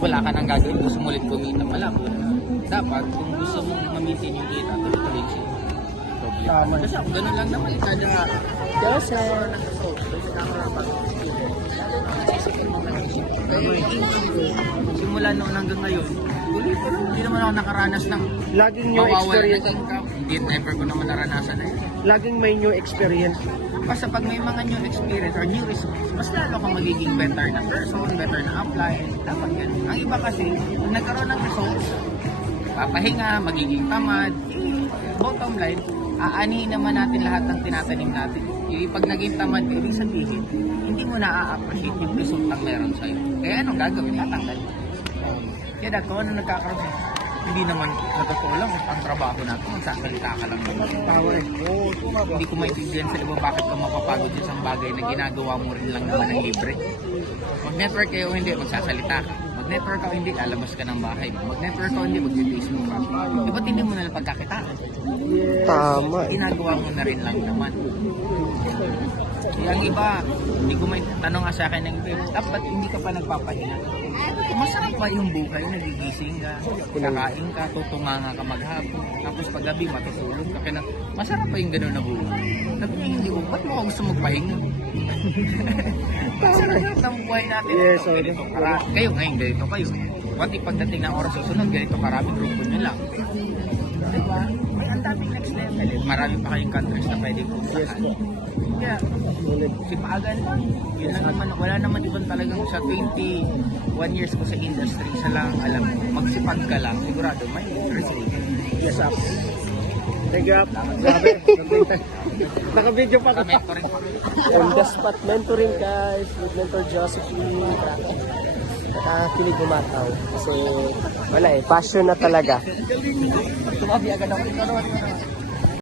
wala ka nang gagawin, gusto mo ulit kumita, malabo na. Dapat, kung gusto mong mamitin yung kita, tuloy-tuloy siya. Tama. Kasi ako, ganun lang naman. Kada Joseph. simula noon hanggang ngayon, tuloy ko lang. Hindi naman ako nakaranas ng Laging new mawawala experience. ng income. Hindi, never ko naman naranasan na yun. Laging may new experience. Basta pag may mga new experience or new results, mas lalo kang magiging better na person, better na apply. Dapat ganun. Ang iba kasi, kung nagkaroon ng results, papahinga, magiging tamad. Bottom line, aanihin naman natin lahat ng tinatanim natin. Yung pag naging tamad, ibig sabihin, hindi mo na-appreciate yung result ang meron sa'yo. Kaya anong gagawin? Tatanggal. Kaya dahil kung ano nagkakaroon sa'yo, hindi naman sa totoo lang, ang trabaho natin, magsasalita ka lang naman. Tama eh. Hindi ko maintindihan sa iba bakit ka mapapagod sa isang bagay na ginagawa mo rin lang naman ng libre. Mag-network kayo o hindi, magsasalita ka. Mag-network ka o hindi, lalabas ka ng bahay mo. Mag-network ka o hindi, mag-Facebook ka. Di ba't hindi mo na lang pagkakitaan? Tama eh. Ginagawa mo na rin lang naman. Ang iba, hindi ko may tanong nga sa akin ng iba, dapat hindi ka pa nagpapahinga. Masarap ba yung buhay, nagigising ka, kakain ka, tutunganga ka maghapon, tapos paggabi matutulog ka, kaya masarap pa yung gano'n na buhay. Sabi niya, hindi ko, ba't mo ka gusto magpahinga? Masarap ng buhay natin. Yes, Ito, ganito, kayo ngayon, ganito kayo. Pati pagdating ng oras susunod, ganito karaming grupo nyo lang. Diba? May ang daming next level eh. Marami pa kayong countries na pwede puntahan. Kaya, sipagan lang. Yun lang naman. Wala naman ibang talagang sa 21 years ko sa industry. Isa lang alam mo, magsipag ka lang. Sigurado may result. Yes, up. Thank you, up. Grabe. Naka-video pa ka. Mentoring pa. On the spot mentoring guys. With mentor Josephine. Nakakilig umataw. Kasi wala eh. Passion na talaga. Tumabi agad ako.